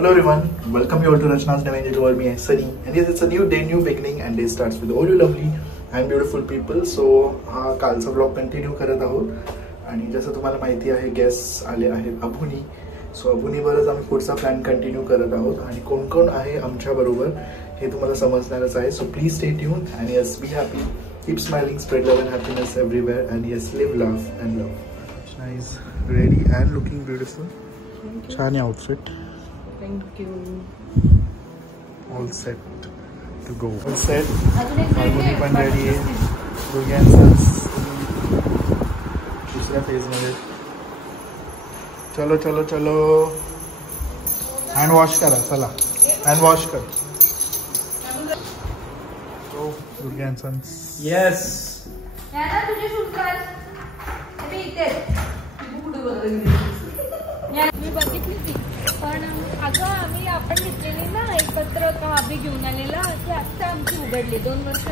Hello everyone, welcome you all to Rachna's Navy World. Me, Sunny, and yes, it's a new day, new beginning, and day starts with all you lovely and beautiful people. So हा कालचा vlog continue करत आहोत आणि जसं तुम्हाला माहिती आहे guest आले आहेत अभुनी. सो अभुनी बरोबर आम्ही पुढचा प्लॅन कंटिन्यू करत आहोत आणि कोण कोण आहे आमच्या बरोबर हे तुम्हाला समजणारच आहे. So please stay tune and yes, be happy, keep smiling, spread love and happiness everywhere, and yes, live, laugh and love. Nice, ready and looking beautiful. छान outfit. Thank you. All set to go. All set. Harmony पण ready आहे. दोघांचाच दुसऱ्या phase मध्ये. चलो चलो चलो. Hand wash करा चला. हँड वॉश कर. So दोघांचाच. Yes. याना तुझे शूट कर. अरे इथे. मी बघितली ती पण अगं आपण घेतलेली ना एकत्र का अभि घेऊन आलेला ती आत्ता आमची उघडली 2 वर्ष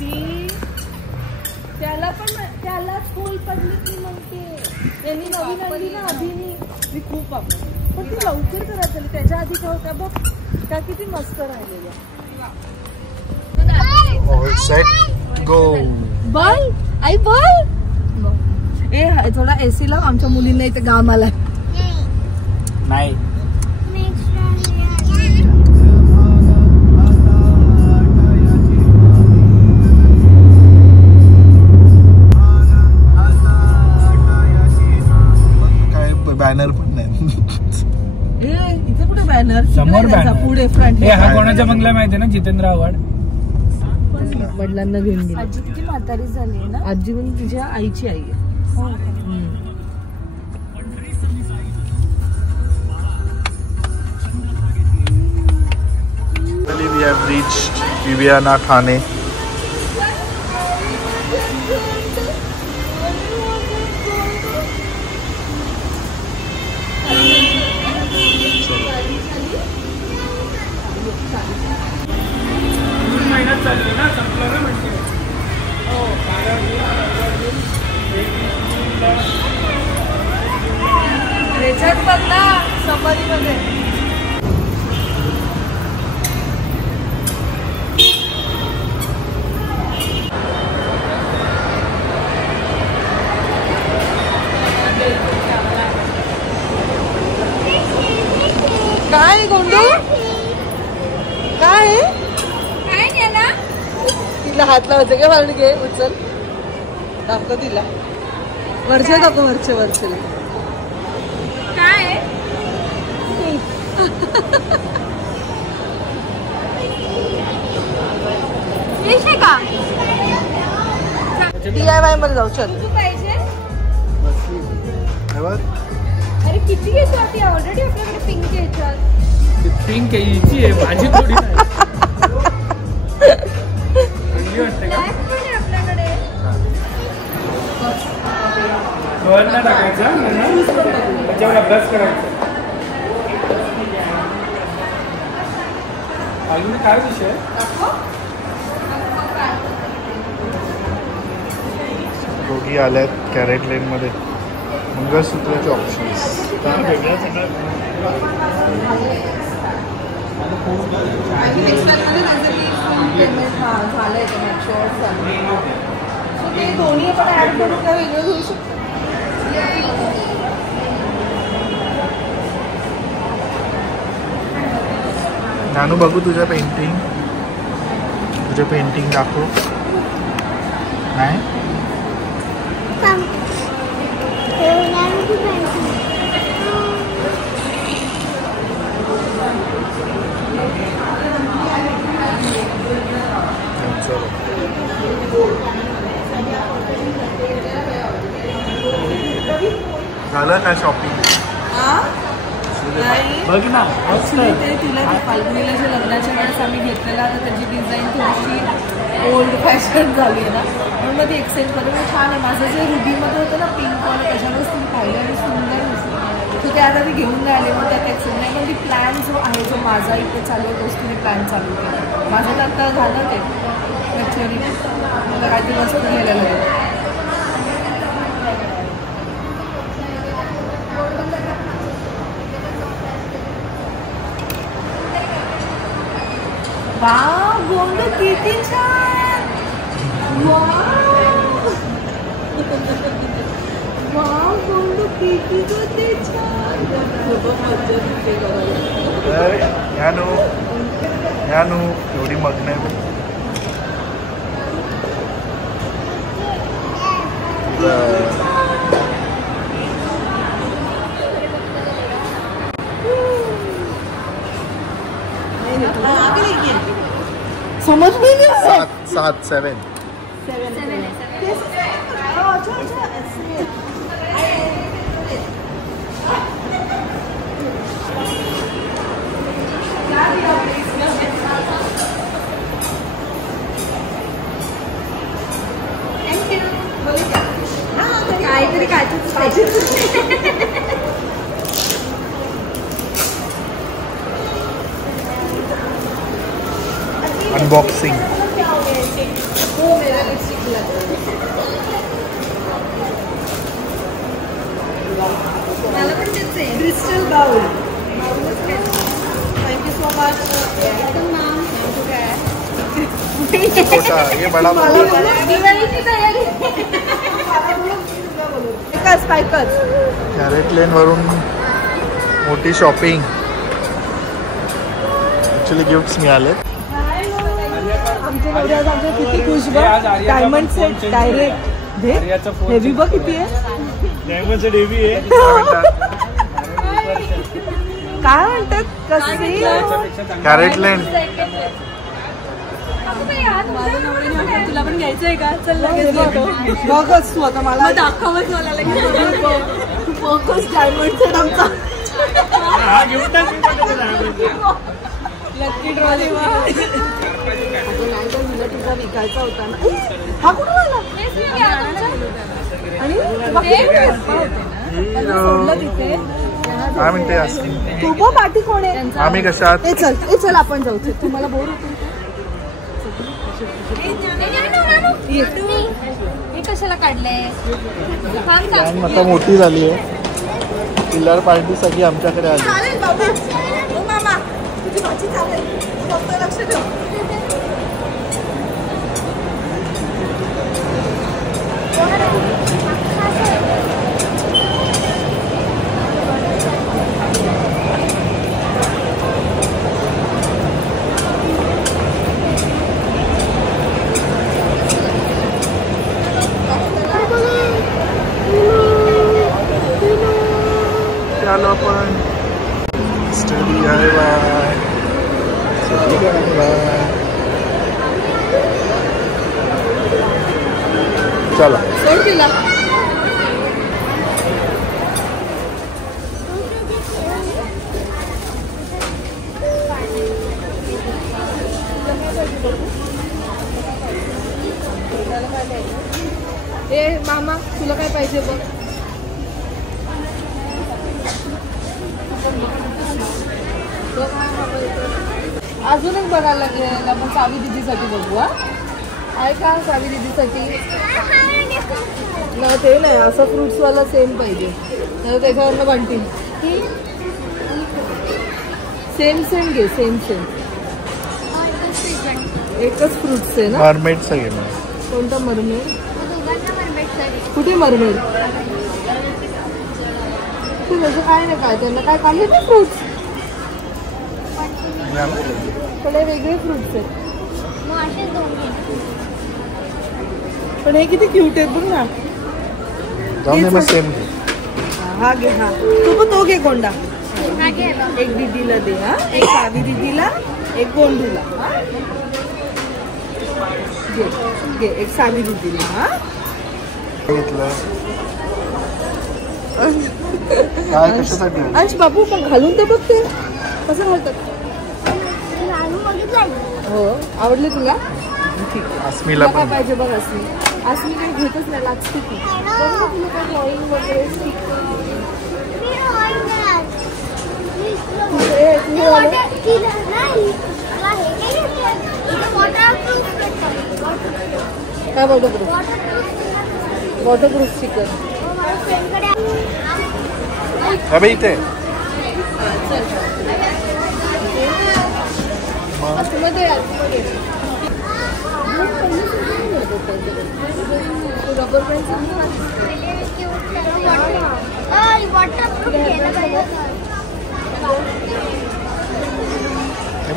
ती त्याला पण त्याला स्कूल पडली ती म्हणते यांनी नवीन आणली ना अभिनी ती खूप आपण पण ती लवकर करत आली त्याच्या आधी काय होत्या बघ त्या किती मस्त राहिलेल्या. All set go. बॉल आई बॉल ए थोडा एसी लाव आमच्या मुलींना इथे घाम आला नाही. काय बॅनर पण नाही. इथे कुठे बॅनर समोर बॅनर पुढे फ्रंट. हा कोणाचा बंगला माहिती ना जितेंद्र आव्हाड वडिलांना घेऊन गेली. आजी किती म्हातारी झाली आहे ना. आजी म्हणजे तुझ्या आईची आई आहे. We have reached Viviana Thane. मेहनत चालली ना संपलं ना म्हणजे त्याच्यात बघ ना सफारीमध्ये काय गोंडू काय काय ना तिला हात लावायचं का मारून घे उचल दाखव तिला वरचे दाखव वरचे काय का DIY मध्ये जाऊ चल पाहिजे. अरे किती घ्यायची होती ऑलरेडी आपल्याकडे पिंक घ्यायची. पिंक यायची आहे माझी थोडी नाही. आपल्याकडे गव्हर्नर टाकायचा त्याच्यावर अभ्यास करायचा. अजून काय विषय दोघी आल्यात कॅरेट लेन मध्ये. मंगळसूत्राचे ऑप्शन्स दोन्ही आपण ऍड करून काय वेगळं घेऊ शकतो. नानू बघू तुझ्या पेंटिंग दाखव. नाही झालं का शॉपिंग. बघ ना तिला फाल्गुनीला जे लग्नाच्या वेळेस आम्ही घेतलेला तर त्याची डिझाईन थोडीशी ओल्ड फॅशन झाली आहे ना म्हणून मग ती एक्सचेंज करून छान आहे. माझं जे रुबीमध्ये होतं ना पिंक वाला त्याच्यामुळेच तुम्ही पाहिलं आणि सुंदर दिसतं. तर ते आता मी घेऊन नाही आले मग त्यात एक्सचेंज नाही पण ती प्लॅन जो आहे जो माझा इथे चालू आहे तोच तुम्ही प्लॅन चालू केला. माझं तर आता झालं ते ॲक्च्युअली मला काहीतरी वस्तू घ्यायला लागेल. वाव गोंड किती छान. वाव गोंड किती ते छान. ह्यानू एवढी मग्न आहे. समझ में नहीं आ रहा. 7 काहीतरी अनबॉक्सिंग. मला पण तेच आहे. Crystal bowl. Thank you so much. छोटा ये बड़ा दिवाळीची तयारी. काय कर. कॅरेट लेन वरून मोठी शॉपिंग. ऍक्च्युली गिफ्ट्स मिळाले. आमचे नवरे आज आमचे किती खुश बघ. Diamond set direct. हेवी बघ किती आहे. डायमंड सेट हेवी आहे. काय म्हणतात कसे. कॅरेट लेन. तुला पण घ्यायचंय का. चल लगेच बघच तू आता मला दाखवच. मला लगेच बघच डायमंड सेट आमचा. Lucky draw. तुझा विकायचा होता ना. हा कुठून आला. आणि तिथे काय म्हणते तू बघ पाठी कोण आहे. आम्ही कशात. चल आपण जाऊ. तुम्हाला बोर होतो. हे कशाला काढलंय. आता मोठी झाली आहे. किल्लार पार्टी साठी आमच्याकडे आली. मामा तुझी भाजी चालेल. फक्त लक्ष ठेव. आलो आपण. स्टडी आहे चला. ए मामा तुला काय पाहिजे बघ. अजून एक बघायला लागेल आपण. सावी दीदीसाठी बघू. आहे का सावी दीदीसाठी. ना ते नाही असं फ्रुट्सवाला सेम पाहिजे. त्याच्यावरनं बनतील. सेम घे. सेम एकच फ्रुट्स आहे ना. मरमेड सगळे. कोणता मरमेड. कुठे मरमेड. तुझं काय नाही काय त्यांना काय काढले ते फ्रुट्स. थोडे वेगळे फ्रुट्स आहेत. पण हे किती क्यूट आहेत बघ ना. सेम. हा घे. हा तू पण तो घे कोंडा. एक दीदीला दे. हा एक सावी दीदीला एक गोंडूला. घे एक सावी दीदीला. हा अंश बाबू पण घालून तर बघते कसं घालतात. हो आवडले तुला. ठीक आहे. अस्मीला काय पाहिजे बघ. अस्मी काही घेतच नाही. लागते ती. तुला काय ड्रॉइंग वगैरे काय वॉटरप्रूफ स्टिकर. इथे आतमध्ये रबर पेन्सिल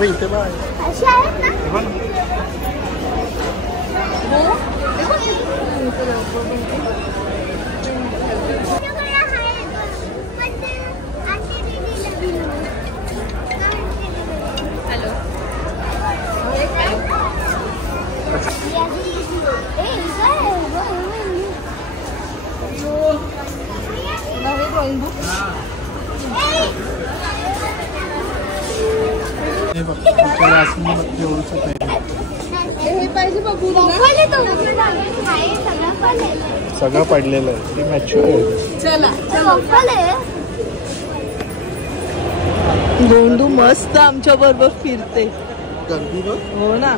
इथे बघ ड्रॉइंग बुक सगळं पडलेलं आहे ते मॅच्युअर. चला गोंडू मस्त आमच्या बरोबर फिरते. गर्दी बघ. हो ना.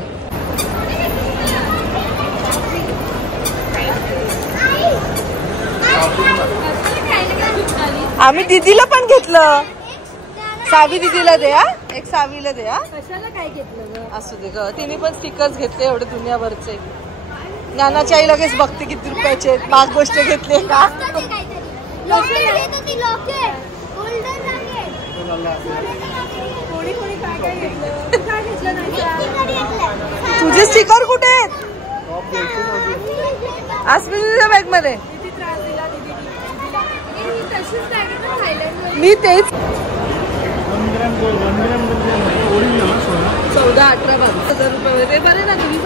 आम्ही दीदीला पण घेतलं. सावी दीदीला दे हा. एक सावीला दे हा. कशाला काय घेतलं असू दे ग. तिने पण स्टिकर्स घेतले एवढे दुनियाभरचे. ज्ञानाची आई लगेच बघते किती रुपयाचे माग गोष्ट घेतले. तुझे स्टिकर कुठे आहेत? आसमीच्या बॅग मध्ये. मी तेच 14-18 हजार रुपये ते बरे ना. तुम्ही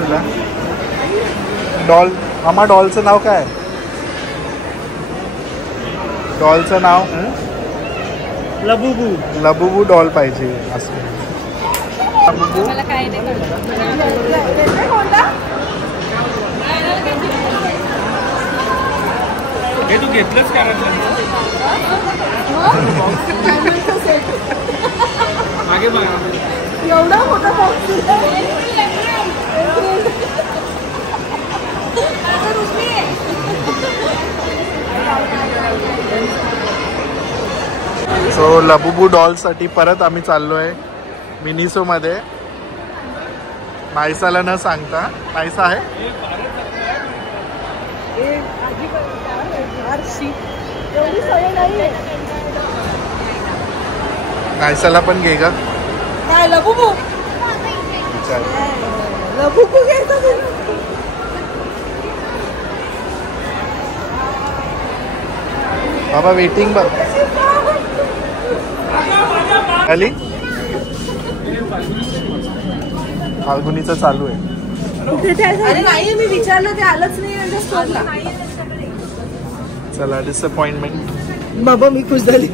तुला डॉल आम्हा डॉलचं नाव काय? डॉलचं नाव लबुबू. लबुबू डॉल पाहिजे असं. मला काय नाही कळलं. हे तू घेतलंच का? मागे एवढा मोठा बॉक्स. सो लबुबू डॉल साठी परत आम्ही चाललोय मिनिसो मध्ये. नायसाला न सांगता. नायसा आहे नायसाला पण घे ग. काय लबुबू? लबुबू घ्यायचं. बाबा वेटिंग बघ. आली फाल्गुनीचं चालू आहे. अरे नाही मी विचारलं ते आलंच नाही स्टोरला. चला डिसअपॉइंटमेंट. बाबा मी खुश झाली.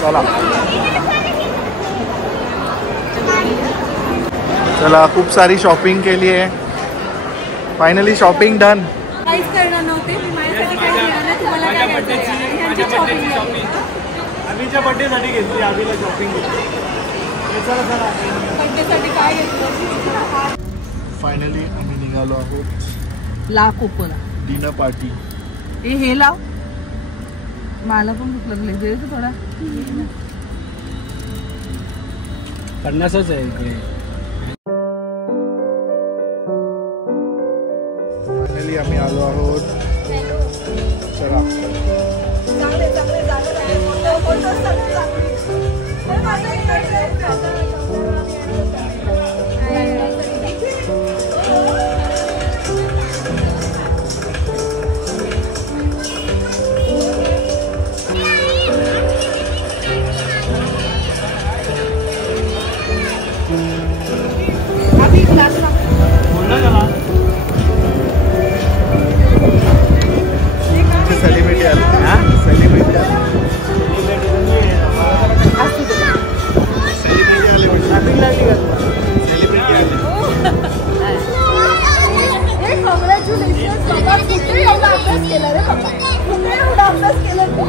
चला चला खूप सारी शॉपिंग केली आहे. Finally shopping done. काहीच करणार नव्हते मी. माझ्यासाठी काही मिळालं तुम्हाला काय शॉपिंग आधीच्या बर्थडे साठी घेतली. आधीला शॉपिंग घेतली. बर्थडेसाठी काय घेतलं? फायनली आम्ही निघालो आहोत. Lakh open dinner party. हे लाव. मला पण भूक लागली. दे थोडा. 50च आहे इकडे. फायनली आम्ही आलो आहोत. चला सेलिब्रिटी आलो. सेलिब्रिटी आलो. कॉंग्रॅच्युलेशन बाबा, कुठे एवढा अभ्यास केला रे बाबा, कुठे एवढा अभ्यास केला तू?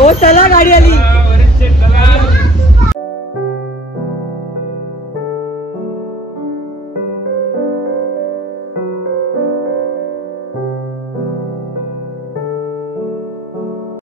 ओ चला गाडी आली.